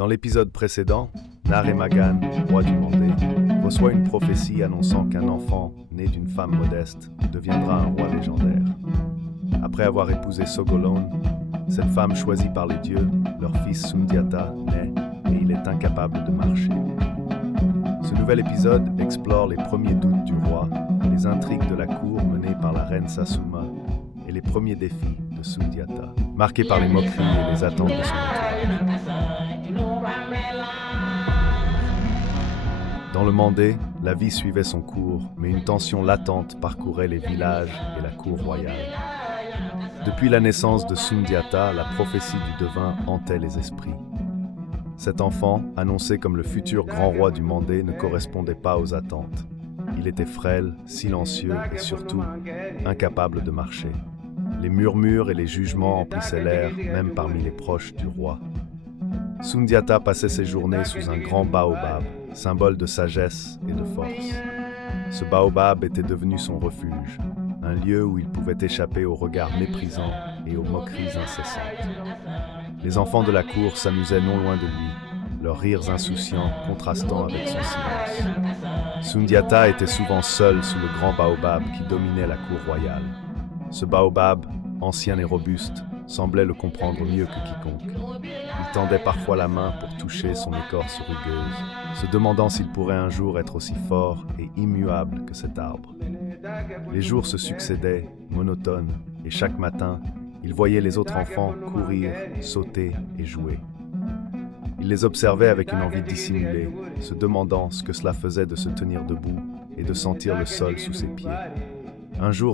Dans l'épisode précédent, Naremagan, roi du Mandé, reçoit une prophétie annonçant qu'un enfant, né d'une femme modeste, deviendra un roi légendaire. Après avoir épousé Sogolon, cette femme choisie par les dieux, leur fils Sundiata, naît et il est incapable de marcher. Ce nouvel épisode explore les premiers doutes du roi, les intrigues de la cour menées par la reine Sasuma et les premiers défis de Sundiata, marqués par les moqueries et les attentes de son entourage. Dans le Mandé, la vie suivait son cours, mais une tension latente parcourait les villages et la cour royale. Depuis la naissance de Sundiata, la prophétie du devin hantait les esprits. Cet enfant, annoncé comme le futur grand roi du Mandé, ne correspondait pas aux attentes. Il était frêle, silencieux et surtout incapable de marcher. Les murmures et les jugements emplissaient l'air, même parmi les proches du roi. Sundiata passait ses journées sous un grand baobab, symbole de sagesse et de force. Ce baobab était devenu son refuge, un lieu où il pouvait échapper aux regards méprisants et aux moqueries incessantes. Les enfants de la cour s'amusaient non loin de lui, leurs rires insouciants contrastant avec son silence. Sundiata était souvent seul sous le grand baobab qui dominait la cour royale. Ce baobab, ancien et robuste, semblait le comprendre mieux que quiconque. Il tendait parfois la main pour toucher son écorce rugueuse, se demandant s'il pourrait un jour être aussi fort et immuable que cet arbre. Les jours se succédaient, monotones, et chaque matin, il voyait les autres enfants courir, sauter et jouer. Il les observait avec une envie dissimulée, se demandant ce que cela faisait de se tenir debout et de sentir le sol sous ses pieds. Un jour,